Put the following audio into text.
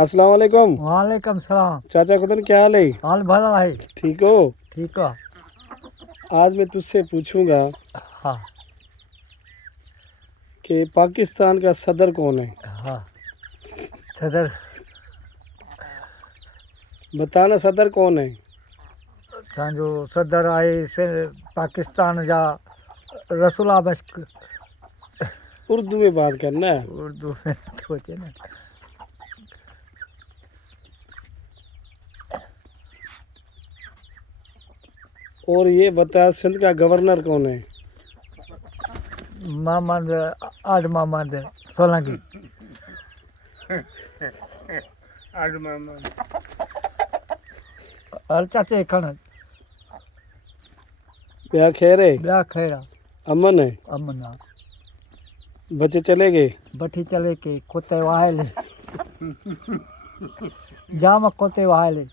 अस्सलाम वालेकुम। वालेकुम सलाम। चाचा खुदन क्या हाल है? हाल भला है। ठीक हो? ठीक है। आज मैं तुझसे पूछूंगा हाँ कि पाकिस्तान का सदर कौन है? हाँ। सदर बताना, सदर कौन है? जो सदर आए से पाकिस्तान जा रसूला बस उर्दू में बात करना है। उर्दू में सोचे ना। और ये बता, सिंध का गवर्नर कौन है? मोहम्मद आड मोहम्मद सोलंकी। आड मोहम्मद। और चाचे खन क्या खैर है? ब्या खैरा अमन है? अमना बच्चे चले गए? बठी चले के कोते वाहले जाम कोते वाहले